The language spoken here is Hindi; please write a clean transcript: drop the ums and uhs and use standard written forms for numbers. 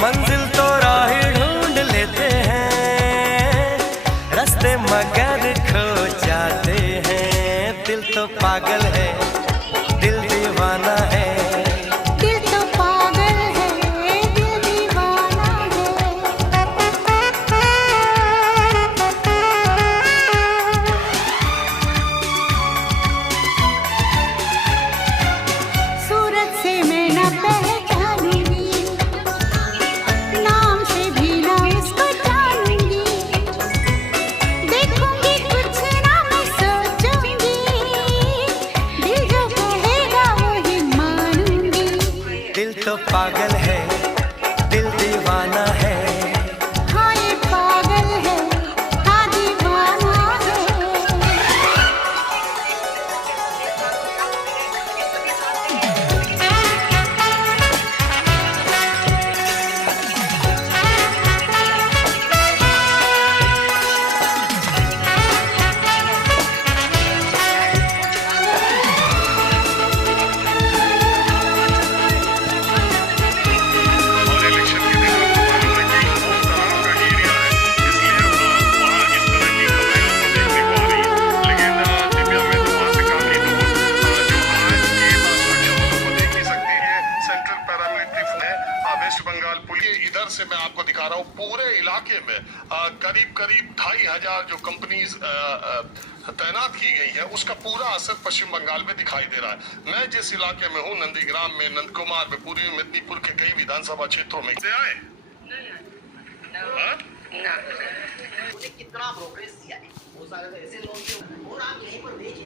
मंजिल तो राह ढूंढ लेते हैं, रास्ते मगर खो जाते हैं। दिल तो पागल है, दिल दीवाना है। दिल तो पागल है, दिल दीवाना है। सूरत से मैं न पहचानूंगी, नाम से भी न उसको जानूंगी। देखूंगी कुछ ना मैं सोचूंगी, दिल जो कहेगा वही मानूंगी। दिल तो पागल है, दिल दीवाना है। हाँ ये पागल है, हाँ दीवाना है। और इलेक्शन के दिन आपको मालूम है कि बहुत तनाव का एरिया है, इसलिए वहाँ इस तरह की खबरें आपको देखने को आ रही है। लेकिन दिव्या में तो वहाँ से काफी दूर जो आज की सुरक्षा को देख ही सकते हैं। सेंट्रल पैरामिलिट्री है वेस्ट बंगाल पुलिस। इधर से मैं आपको दिखा रहा हूँ पूरे इलाके में करीब 2500 जो कंपनीज तैनात की गई है, उसका पूरा असर पश्चिम बंगाल में दिखाई दे रहा है। मैं जिस इलाके में हूँ, नंदीग्राम में, नंदकुमार में, पूर्वी मेदिनीपुर के कई विधानसभा क्षेत्रों में से आए। हाँ? कितना प्रोग्रेस किया है, वो सारे ऐसे लोग जो और आप यहीं पर देखिए।